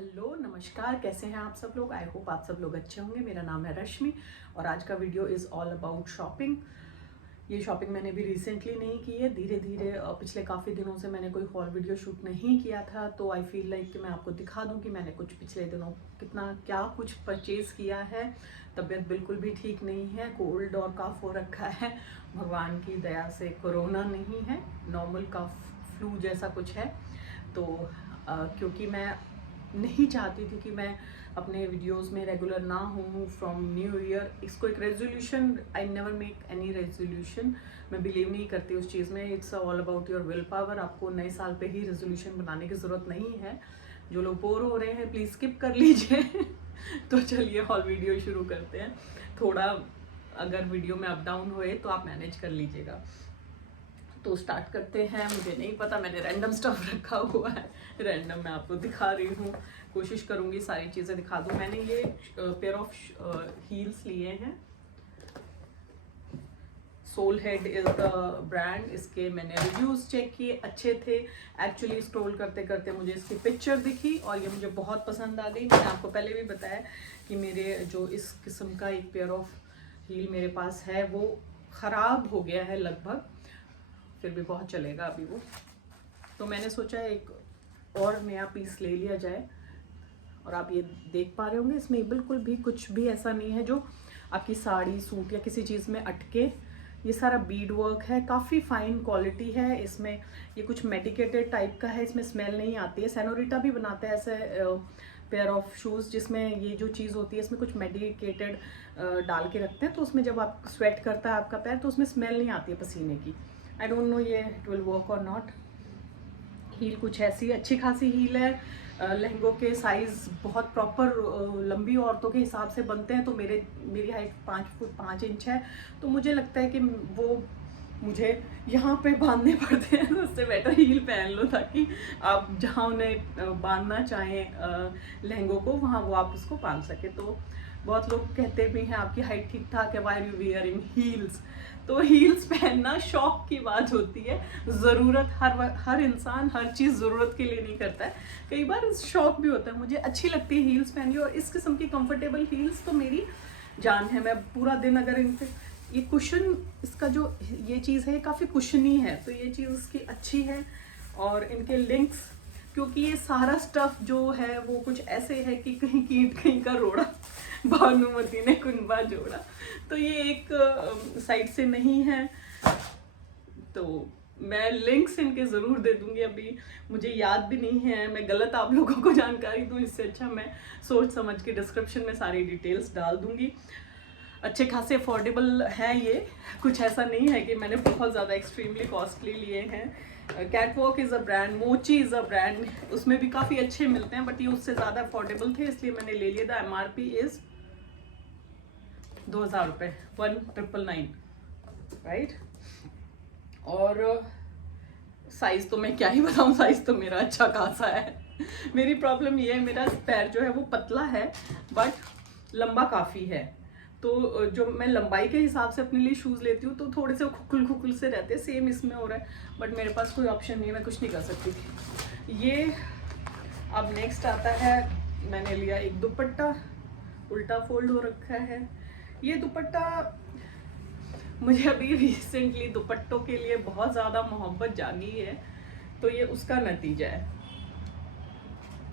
Hello नमस्कार, कैसे हैं आप सब लोग। आई होप आप सब लोग अच्छे होंगे। मेरा नाम है रश्मि और आज का video is all about shopping. ये शॉपिंग मैंने भी रिसेंटली नहीं की है, धीरे धीरे पिछले काफ़ी दिनों से मैंने कोई हॉल वीडियो शूट नहीं किया था, तो आई फील लाइक कि मैं आपको दिखा दूं कि मैंने कुछ पिछले दिनों कितना क्या कुछ परचेज़ किया है। तबीयत बिल्कुल भी ठीक नहीं है, कोल्ड और कफ हो रखा है। भगवान की दया से कोरोना नहीं है, नॉर्मल कफ फ्लू जैसा कुछ है। तो क्योंकि मैं नहीं चाहती थी कि मैं अपने वीडियोस में रेगुलर ना हूँ फ्रॉम न्यू ईयर। इसको एक resolution, I never make any resolution. मैं बिलीव नहीं करती उस चीज़ में। It's all about your will power. आपको नए साल पे ही रेजोल्यूशन बनाने की ज़रूरत नहीं है। जो लोग बोर हो रहे हैं प्लीज़ स्किप कर लीजिए। तो चलिए हॉल वीडियो शुरू करते हैं। थोड़ा अगर वीडियो में अप डाउन हुए तो आप मैनेज कर लीजिएगा। तो स्टार्ट करते हैं। मुझे नहीं पता, मैंने रैंडम स्टफ रखा हुआ है, रैंडम मैं आपको दिखा रही हूँ। कोशिश करूँगी सारी चीज़ें दिखा दूँ। मैंने ये पेयर ऑफ हील्स लिए हैं। Sole head is the brand. इसके मैंने रिव्यूज़ चेक किए, अच्छे थे। एक्चुअली स्क्रॉल करते करते मुझे इसकी पिक्चर दिखी और ये मुझे बहुत पसंद आ गई। मैंने आपको पहले भी बताया कि मेरे जो इस किस्म का एक पेयर ऑफ हील मेरे पास है वो ख़राब हो गया है लगभग, फिर भी बहुत चलेगा अभी वो। तो मैंने सोचा एक और नया पीस ले लिया जाए। और आप ये देख पा रहे होंगे इसमें बिल्कुल भी कुछ भी ऐसा नहीं है जो आपकी साड़ी सूट या किसी चीज़ में अटके। ये सारा बीड वर्क है, काफ़ी फाइन क्वालिटी है। इसमें ये कुछ मेडिकेटेड टाइप का है, इसमें स्मेल नहीं आती है। सेनोरिटा भी बनाते हैं ऐसे पेयर ऑफ शूज़ जिसमें ये जो चीज़ होती है इसमें कुछ मेडिकेटेड डाल के रखते हैं, तो उसमें जब आप स्वेट करता है आपका पैर तो उसमें स्मेल नहीं आती है पसीने की। आई डोंट नो ये इट विल वर्क और नॉट। हील कुछ ऐसी अच्छी खासी हील है। लहंगों के साइज़ बहुत प्रॉपर लंबी औरतों के हिसाब से बनते हैं। तो मेरी हाइट 5 फुट 5 इंच है, तो मुझे लगता है कि वो मुझे यहाँ पे बांधने पड़ते हैं, तो उससे बेटर हील पहन लो ताकि आप जहाँ उन्हें बांधना चाहें लहंगों को वहाँ वो आप उसको बांध सके। तो बहुत लोग कहते भी हैं आपकी हाइट ठीक ठाक है, व्हाई यू वियरिंग हील्स। तो हील्स पहनना शौक की बात होती है। ज़रूरत हर इंसान हर चीज़ ज़रूरत के लिए नहीं करता है, कई बार शौक भी होता है। मुझे अच्छी लगती है हील्स पहननी, और इस किस्म की कंफर्टेबल हील्स तो मेरी जान है। मैं पूरा दिन अगर इन पे ये कुशन, इसका जो ये चीज़ है काफ़ी कुशनी है, तो ये चीज़ उसकी अच्छी है। और इनके लिंक्स, क्योंकि ये सारा स्टफ जो है वो कुछ ऐसे है कि कहीं कीट कहीं का रोड़ा, भानुमति ने कुंबा जोड़ा, तो ये एक साइड से नहीं है। तो मैं लिंक्स इनके ज़रूर दे दूंगी। अभी मुझे याद भी नहीं है, मैं गलत आप लोगों को जानकारी दूं, इससे अच्छा मैं सोच समझ के डिस्क्रिप्शन में सारी डिटेल्स डाल दूंगी। अच्छे खासे अफोर्डेबल हैं ये, कुछ ऐसा नहीं है कि मैंने बहुत ज़्यादा एक्सट्रीमली कॉस्टली लिए हैं। कैटवॉक इज़ अ ब्रांड, मोची इज़ अ ब्रांड, उसमें भी काफ़ी अच्छे मिलते हैं, बट ये उससे ज़्यादा अफोर्डेबल थे इसलिए मैंने ले लिया था। MRP इज़ 2000 रुपये, 1999, राइट। और साइज़ तो मैं क्या ही बताऊँ, साइज़ तो मेरा अच्छा खासा है। मेरी प्रॉब्लम ये है, मेरा पैर जो है वो पतला है बट लंबा काफ़ी है। तो जो मैं लंबाई के हिसाब से अपने लिए शूज़ लेती हूँ तो थोड़े से खुकुल खुकुल से रहते हैं। सेम इसमें हो रहा है, बट मेरे पास कोई ऑप्शन नहीं है, मैं कुछ नहीं कर सकती थी। ये अब नेक्स्ट आता है, मैंने लिया एक दुपट्टा, उल्टा फोल्ड हो रखा है। ये दुपट्टा मुझे अभी रिसेंटली दुपट्टों के लिए बहुत ज़्यादा मोहब्बत जागी है, तो ये उसका नतीजा है।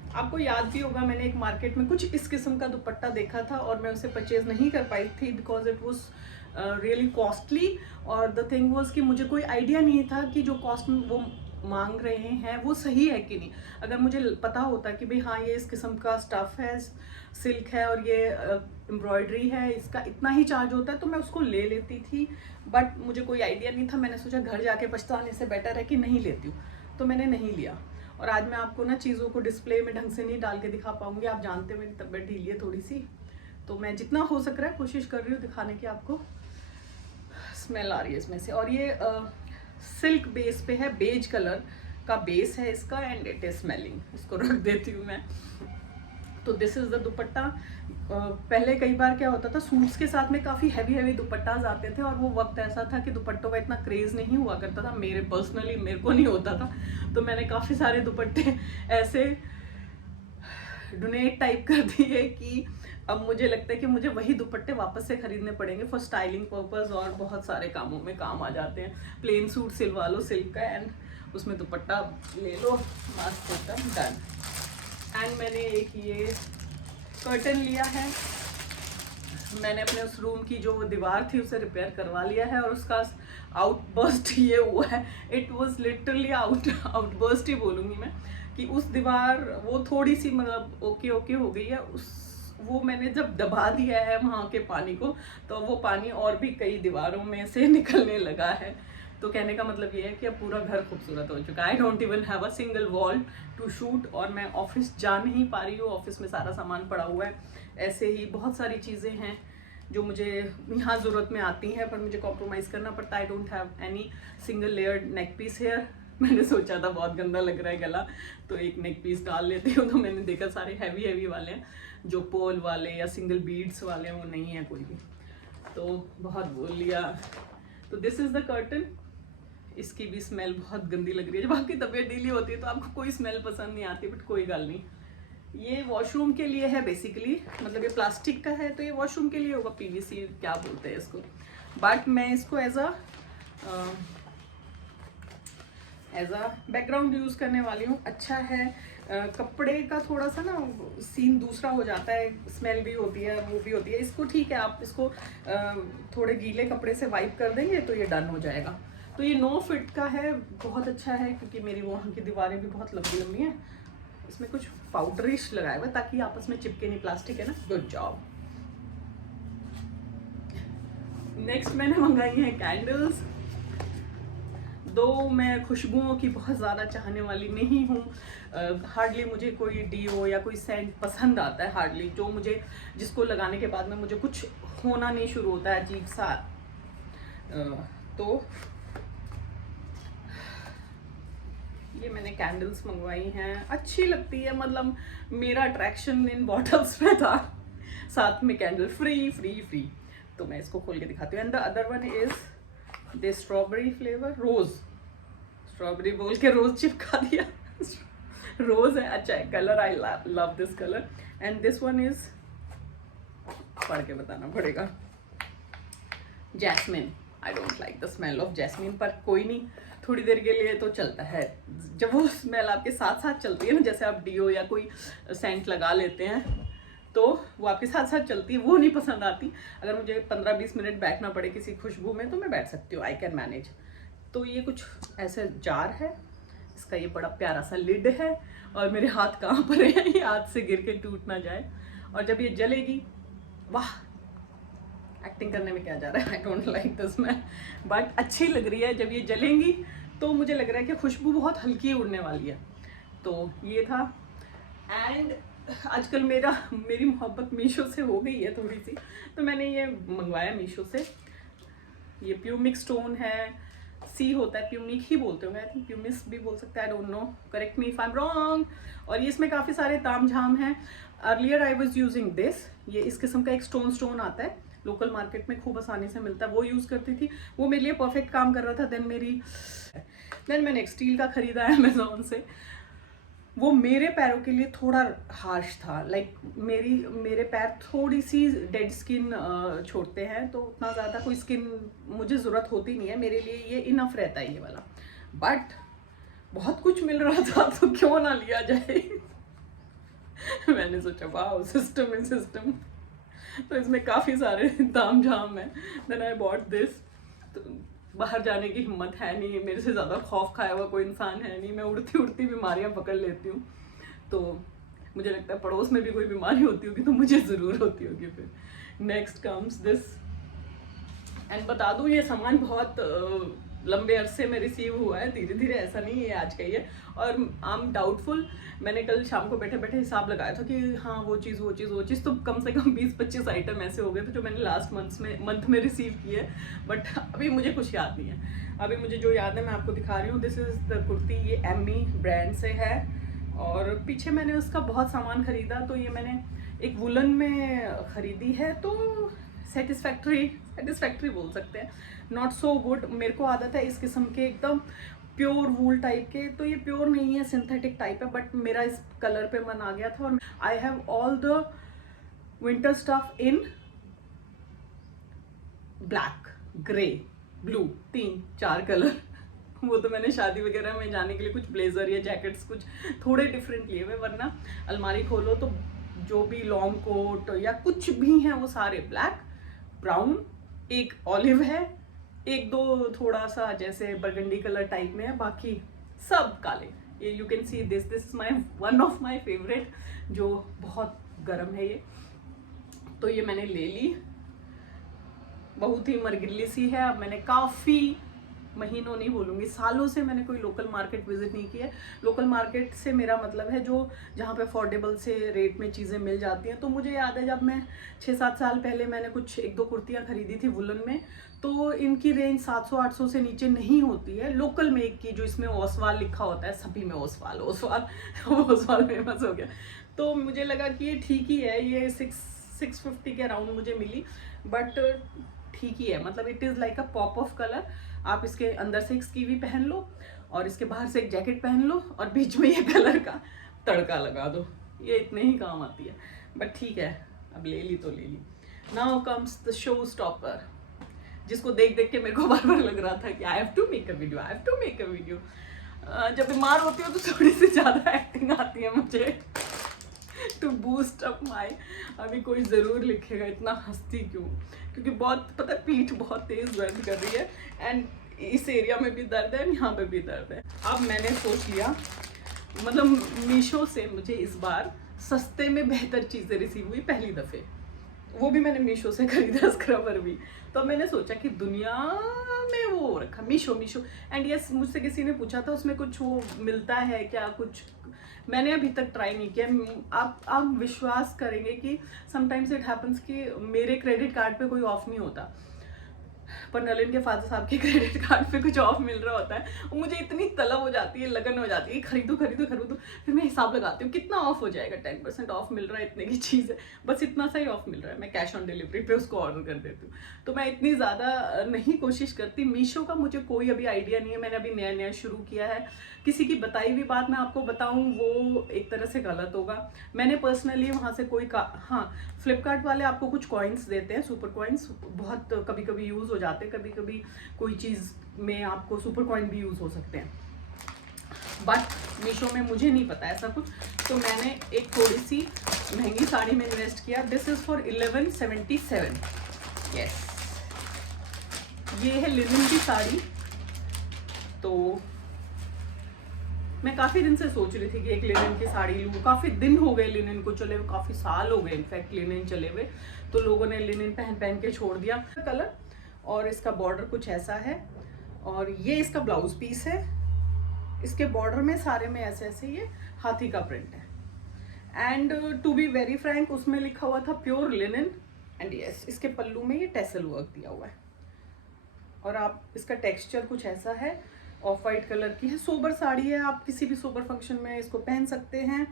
आपको याद भी होगा मैंने एक मार्केट में कुछ इस किस्म का दुपट्टा देखा था और मैं उसे परचेज नहीं कर पाई थी because it was really costly. और द थिंग वॉज कि मुझे कोई आइडिया नहीं था कि जो कॉस्ट वो मांग रहे हैं वो सही है कि नहीं। अगर मुझे पता होता कि भाई हाँ ये इस किस्म का स्टफ़ है, सिल्क है और ये एम्ब्रॉयडरी है, इसका इतना ही चार्ज होता है, तो मैं उसको ले लेती थी। बट मुझे कोई आइडिया नहीं था, मैंने सोचा घर जाके पछताने से बेटर है कि नहीं लेती हूँ, तो मैंने नहीं लिया। और आज मैं आपको ना चीज़ों को डिस्प्ले में ढंग से नहीं डाल के दिखा पाऊंगी। आप जानते हो मेरी तबीयत ढीली है थोड़ी सी, तो मैं जितना हो सक रहा है कोशिश कर रही हूँ दिखाने की। आपको स्मेल आ रही है इसमें से, और ये सिल्क बेस पे है, बेज कलर का बेस है इसका, एंड इट इज स्मेलिंग। इसको रख देती हूँ मैं। तो दिस इज़ द दुपट्टा। पहले कई बार क्या होता था, सूट्स के साथ में काफ़ी हैवी दुपट्टाज आते थे और वो वक्त ऐसा था कि दुपट्टों का इतना क्रेज़ नहीं हुआ करता था। मेरे को नहीं होता था, तो मैंने काफ़ी सारे दुपट्टे ऐसे डोनेट टाइप कर दी है कि अब मुझे लगता है कि मुझे वही दुपट्टे वापस से खरीदने पड़ेंगे फॉर स्टाइलिंग पर्पस, और बहुत सारे कामों में काम आ जाते हैं। प्लेन सूट सिलवा लो सिल्क का एंड उसमें दुपट्टा ले लो, मस्त एकदम डन। एंड मैंने एक ये कर्टन लिया है, मैंने अपने उस रूम की जो दीवार थी उसे रिपेयर करवा लिया है और उसका आउटबर्स्ट ये हुआ है, इट वाज लिटरली आउटबर्स्ट ही बोलूँगी मैं, कि उस दीवार वो थोड़ी सी मतलब ओके हो गई है, उस वो मैंने जब दबा दिया है वहाँ के पानी को तो वो पानी और भी कई दीवारों में से निकलने लगा है। तो कहने का मतलब ये है कि अब पूरा घर खूबसूरत हो चुका है। I don't even have a single wall to shoot, और मैं ऑफिस जा नहीं पा रही हूँ, ऑफिस में सारा सामान पड़ा हुआ है। ऐसे ही बहुत सारी चीज़ें हैं जो मुझे यहाँ ज़रूरत में आती हैं पर मुझे कॉम्प्रोमाइज़ करना पड़ता है। I don't have any single layered neck piece here. मैंने सोचा था बहुत गंदा लग रहा है गला तो एक नेक पीस डाल लेती हूँ, तो मैंने देखा सारे हैवी वाले हैं, जो पोल वाले या सिंगल बीड्स वाले वो नहीं है कोई भी, तो बहुत बोल लिया। तो दिस इज़ द कर्टन। इसकी भी स्मेल बहुत गंदी लग रही है। जब आपकी तबीयत ढीली होती है तो आपको कोई स्मेल पसंद नहीं आती, बट कोई गल नहीं। ये वॉशरूम के लिए है बेसिकली, मतलब ये प्लास्टिक का है तो ये वॉशरूम के लिए होगा, पीवीसी क्या बोलते हैं इसको, बट मैं इसको एज अ बैकग्राउंड यूज़ करने वाली हूँ। अच्छा है, कपड़े का थोड़ा सा ना सीन दूसरा हो जाता है, स्मेल भी होती है वो भी होती है। इसको ठीक है, आप इसको थोड़े गीले कपड़े से वाइप कर देंगे तो ये डन हो जाएगा। तो ये 9 फीट का है, बहुत अच्छा है क्योंकि मेरी वहाँ की दीवारें भी बहुत लंबी लंबी हैं। इसमें कुछ पाउडरिश लगाया हुआ ताकि आपस में चिपके नहीं, प्लास्टिक है ना। Good job. नेक्स्ट मैंने मंगाई है कैंडल्स। दो मैं खुशबुओं की बहुत ज़्यादा चाहने वाली नहीं हूँ, हार्डली मुझे कोई डीओ या कोई सेंट पसंद आता है, हार्डली जो मुझे जिसको लगाने के बाद में मुझे कुछ होना नहीं शुरू होता है अजीब सा। तो ये मैंने कैंडल्स मंगवाई हैं, अच्छी लगती है, मतलब मेरा अट्रैक्शन इन बॉटल्स में था, साथ में कैंडल फ्री। तो मैं इसको खोल के दिखाती हूँ। And the other one is the strawberry flavour, rose. Strawberry बोल के रोज चिपका दिया। रोज है, अच्छा है colour, I love this colour. And this one is, पढ़ के बताना पड़ेगा, jasmine. I don't like the smell of jasmine, पर कोई नहीं, थोड़ी देर के लिए तो चलता है। जब वो स्मेल आपके साथ साथ चलती है ना, जैसे आप डीओ या कोई सेंट लगा लेते हैं तो वो आपके साथ साथ चलती है, वो नहीं पसंद आती। अगर मुझे 15-20 मिनट बैठना पड़े किसी खुशबू में तो मैं बैठ सकती हूँ, आई कैन मैनेज। तो ये कुछ ऐसे जार है, इसका ये बड़ा प्यारा सा लिड है, और मेरे हाथ कहाँ पर है, ये हाथ से गिर के टूट ना जाए। और जब ये जलेगी, वाह, एक्टिंग करने में क्या जा रहा है, I don't like this man, but अच्छी लग रही है। जब ये जलेंगी तो मुझे लग रहा है कि खुशबू बहुत हल्की उड़ने वाली है। तो ये था। एंड आजकल मेरी मोहब्बत मीशो से हो गई है थोड़ी सी, तो मैंने ये मंगवाया मीशो से। ये प्यूमिक स्टोन है, सी होता है, प्यूमिक ही बोलते होंगे, आई थिंक प्यूमिस भी बोल सकते हैं, I don't know, correct me if I am wrong. और ये इसमें काफ़ी सारे ताम झाम हैं। Earlier I was using this, ये इस किस्म का एक स्टोन आता है, लोकल मार्केट में खूब आसानी से मिलता है, वो यूज़ करती थी, वो मेरे लिए परफेक्ट काम कर रहा था। देन मैंने एक स्टील का खरीदा है अमेजोन से, वो मेरे पैरों के लिए थोड़ा हार्श था, लाइक मेरे पैर थोड़ी सी डेड स्किन छोड़ते हैं, तो उतना ज़्यादा कोई स्किन मुझे ज़रूरत होती नहीं है, मेरे लिए ये इनफ रहता है ये वाला। बट बहुत कुछ मिल रहा था तो क्यों ना लिया जाए। मैंने सोचा वाह, सिस्टम है सिस्टम। तो इसमें काफ़ी सारे ताम झाम है। Then I bought this. तो बाहर जाने की हिम्मत है नहीं, मेरे से ज़्यादा खौफ खाया हुआ कोई इंसान है नहीं, मैं उड़ती उड़ती बीमारियां पकड़ लेती हूँ। तो मुझे लगता है पड़ोस में भी कोई बीमारी होती होगी तो मुझे ज़रूर होती होगी। फिर नेक्स्ट कम्स दिस। एंड बता दूँ, ये सामान बहुत लंबे अरसे में रिसीव हुआ है, धीरे धीरे, ऐसा नहीं है आज का ही है। और आई एम डाउटफुल, मैंने कल शाम को बैठे बैठे हिसाब लगाया था कि हाँ वो चीज़, तो कम से कम 20-25 आइटम ऐसे हो गए थे जो मैंने लास्ट मंथ में रिसीव किए। बट अभी मुझे कुछ याद नहीं है। अभी मुझे जो याद है मैं आपको दिखा रही हूँ। दिस इज़ द कुर्ती, ये एमी ब्रांड से है, और पीछे मैंने उसका बहुत सामान खरीदा, तो ये मैंने एक वुलन में ख़रीदी है, तो सेटिस्फैक्ट्री बोल सकते हैं, नॉट सो गुड। मेरे को आदत है इस किस्म के एकदम प्योर वूल टाइप के, तो ये प्योर नहीं है, सिंथेटिक टाइप है, बट मेरा इस कलर पे मन आ गया था। और I have all the winter stuff in black, grey, blue, 3-4 colour. वो तो मैंने शादी वगैरह में जाने के लिए कुछ ब्लेजर या जैकेट्स कुछ थोड़े डिफरेंट लिए हुए, वरना अलमारी खोलो तो जो भी लॉन्ग कोट या कुछ भी है वो सारे ब्लैक, ब्राउन, एक ऑलिव है, एक दो थोड़ा सा जैसे बरगंडी कलर टाइप में है, बाकी सब काले। ये you can see this is my one of my favourite, जो बहुत गर्म है ये। तो ये मैंने ले ली, बहुत ही मरगिल्ली सी है। अब मैंने काफ़ी महीनों नहीं बोलूँगी, सालों से मैंने कोई लोकल मार्केट विजिट नहीं किया है। लोकल मार्केट से मेरा मतलब है जो जहाँ पे अफोर्डेबल से रेट में चीज़ें मिल जाती हैं। तो मुझे याद है जब मैं 6-7 साल पहले मैंने कुछ 1-2 कुर्तियाँ खरीदी थी वुलन में, तो इनकी रेंज 700-800 से नीचे नहीं होती है। लोकल मेक की जो इसमें ओसवाल लिखा होता है, सभी में ओसवाल ओसवाल फेमस हो गया। तो मुझे लगा कि ये ठीक ही है, ये 650 के अराउंड मुझे मिली, बट ठीक ही है। मतलब it is like a pop of colour. आप इसके अंदर से एक स्कीवी पहन लो और इसके बाहर से एक जैकेट पहन लो और बीच में ये कलर का तड़का लगा दो, ये इतने ही काम आती है। बट ठीक है, अब ले ली तो ले ली। Now comes the show stopper, जिसको देख देख के मेरे को बार बार लग रहा था कि I have to make a video, I have to make a video. जब बीमार होती हूँ तो थोड़ी सी ज़्यादा एक्टिंग आती है मुझे टू बूस्ट अप माई। अभी कोई ज़रूर लिखेगा इतना हंसती क्यों, क्योंकि बहुत पता है पीठ बहुत तेज़ दर्द कर रही है, एंड इस एरिया में भी दर्द है, यहाँ पे भी दर्द है। अब मैंने सोच लिया, मतलब मीशो से मुझे इस बार सस्ते में बेहतर चीज़ें रिसीव हुई पहली दफ़े, वो भी मैंने मीशो से खरीदा, स्क्रबर भी। तो मैंने सोचा कि दुनिया में वो रखा मीशो एंड यस, मुझसे किसी ने पूछा था उसमें कुछ वो मिलता है क्या, कुछ मैंने अभी तक ट्राई नहीं किया। आप विश्वास करेंगे कि समटाइम्स इट हैपन्स कि मेरे क्रेडिट कार्ड पे कोई ऑफ नहीं होता, पर नलिन के फादर साहब के क्रेडिट कार्ड पे कुछ ऑफ मिल रहा होता है। और मुझे इतनी तलब हो जाती है, लगन हो जाती है, खरीदो, फिर मैं हिसाब लगाती हूँ कितना ऑफ हो जाएगा, 10% ऑफ मिल रहा है, इतने की चीज़ है, बस इतना सा ही ऑफ मिल रहा है, मैं कैश ऑन डिलीवरी पे उसको ऑर्डर कर देती हूँ। तो मैं इतनी ज़्यादा नहीं कोशिश करती। मीशो का मुझे कोई अभी आइडिया नहीं है, मैंने अभी नया शुरू किया है। किसी की बताई हुई बात मैं आपको बताऊं वो एक तरह से गलत होगा। मैंने पर्सनली वहाँ से हाँ, फ्लिपकार्ट वाले आपको कुछ कॉइन्स देते हैं, सुपर कॉइन्स, बहुत कभी कभी यूज़ हो जाते हैं, कभी कभी कोई चीज़ में आपको सुपर कॉइन भी यूज़ हो सकते हैं, बट मीशो में मुझे नहीं पता ऐसा कुछ। तो मैंने एक थोड़ी सी महंगी साड़ी में इन्वेस्ट किया। This is for 1177। यस, ये है लिनन की साड़ी। तो मैं काफ़ी दिन से सोच रही थी कि एक लिनन की साड़ी लूँ, काफ़ी दिन हो गए लिनन को चले हुए, काफ़ी साल हो गए इनफैक्ट लिनन चले हुए, तो लोगों ने लिनन पहन के छोड़ दिया। कलर और इसका बॉर्डर कुछ ऐसा है, और ये इसका ब्लाउज पीस है। इसके बॉर्डर में सारे में ऐसे ऐसे ये हाथी का प्रिंट है, and to be very frank उसमें लिखा हुआ था प्योर लिनन, एंड यस इसके पल्लू में ये टेसल वर्क दिया हुआ है। और आप इसका टेक्सचर कुछ ऐसा है, ऑफ वाइट कलर की है, सोबर साड़ी है, आप किसी भी सोबर फंक्शन में इसको पहन सकते हैं,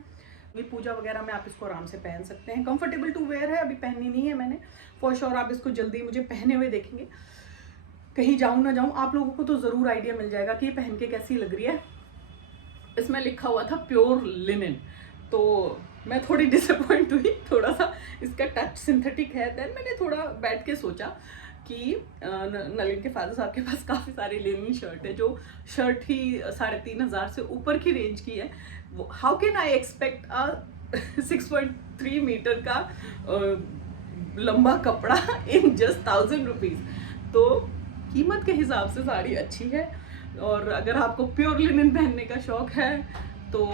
ये पूजा वगैरह में आप इसको आराम से पहन सकते हैं। कंफर्टेबल टू वेयर है, अभी पहनी नहीं है मैंने, फॉर श्योर आप इसको जल्दी मुझे पहने हुए देखेंगे, कहीं जाऊँ ना जाऊँ आप लोगों को तो ज़रूर आइडिया मिल जाएगा कि ये पहन के कैसी लग रही है। इसमें लिखा हुआ था प्योर लिनन, तो मैं थोड़ी डिसअपॉइंट हुई, थोड़ा सा इसका टच सिंथेटिक है। देन मैंने थोड़ा बैठ के सोचा कि नलिन के फादर साहब के पास काफ़ी सारी लिनन शर्ट है, जो शर्ट ही 3500 से ऊपर की रेंज की है। How can I expect 6.3 metre का लंबा कपड़ा इन जस्ट 1000 रुपीज़। तो कीमत के हिसाब से साड़ी अच्छी है, और अगर आपको प्योर लिनन पहनने का शौक है तो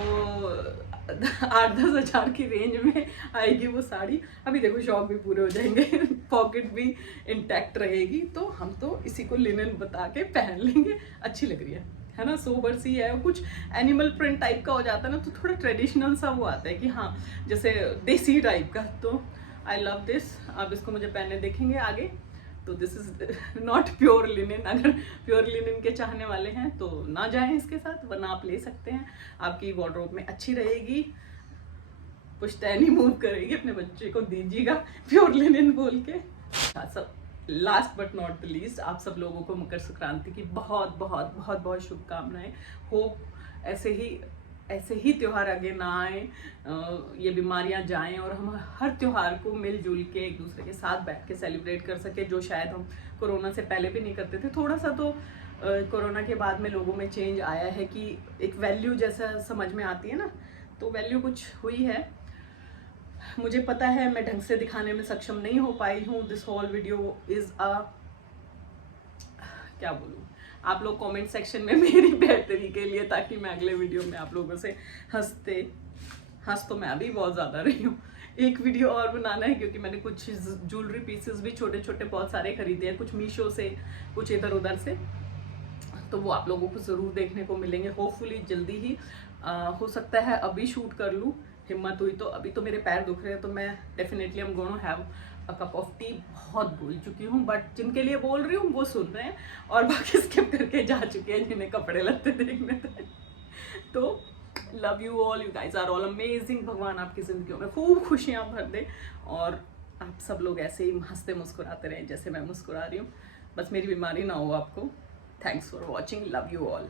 8-10 हज़ार की रेंज में आएगी वो साड़ी। अभी देखो शौक भी पूरे हो जाएंगे, पॉकेट भी इंटैक्ट रहेगी, तो हम तो इसी को लिनन बता के पहन लेंगे। अच्छी लग रही है ना, सोबर सी है, कुछ एनिमल प्रिंट टाइप का हो जाता है ना, तो थोड़ा ट्रेडिशनल सा वो आता है कि हाँ जैसे देसी टाइप का। तो आई लव दिस। आप इसको मुझे पहने देखेंगे आगे। तो this is not pure linen, अगर प्योर लिनन के चाहने वाले हैं तो ना जाएं इसके साथ, वरना आप ले सकते हैं, आपकी वार्डरोब में अच्छी रहेगी, पुश्तैनी मूव करेगी, अपने बच्चे को दीजिएगा प्योर लिनन बोल के। सब last but not the least, आप सब लोगों को मकर संक्रांति की बहुत बहुत बहुत बहुत शुभकामनाएं। होप ऐसे ही त्यौहार आगे ना आए, ये बीमारियां जाएं और हम हर त्यौहार को मिलजुल के एक दूसरे के साथ बैठ के सेलिब्रेट कर सके, जो शायद हम कोरोना से पहले भी नहीं करते थे। थोड़ा सा तो कोरोना के बाद में लोगों में चेंज आया है कि एक वैल्यू जैसा समझ में आती है ना, तो वैल्यू कुछ हुई है। मुझे पता है मैं ढंग से दिखाने में सक्षम नहीं हो पाई हूँ। This whole video is a, क्या बोलूँ, आप लोग कमेंट सेक्शन में मेरी बेहतरी के लिए, ताकि मैं अगले वीडियो में आप लोगों से हंस तो मैं अभी बहुत ज़्यादा रही हूँ। एक वीडियो और बनाना है, क्योंकि मैंने कुछ ज्वेलरी पीसेस भी छोटे छोटे बहुत सारे खरीदे हैं, कुछ मीशो से, कुछ इधर उधर से, तो वो आप लोगों को ज़रूर देखने को मिलेंगे होपफुली जल्दी ही। हो सकता है अभी शूट कर लूँ, हिम्मत हुई तो। अभी तो मेरे पैर दुख रहे हैं, तो मैं definitely am gonna have a cup of T. बहुत बोल चुकी हूँ, बट जिनके लिए बोल रही हूँ वो सुन रहे हैं, और बाकी स्किप करके जा चुके हैं जिन्हें कपड़े लत्ते देखने थे। तो love you all, you guys are all amazing. भगवान आपकी जिंदगियों में खूब खुशियाँ भर दे, और आप सब लोग ऐसे ही हंसते मुस्कुराते रहें जैसे मैं मुस्कुरा रही हूँ। बस मेरी बीमारी ना हो आपको। Thanks for watching, love you all.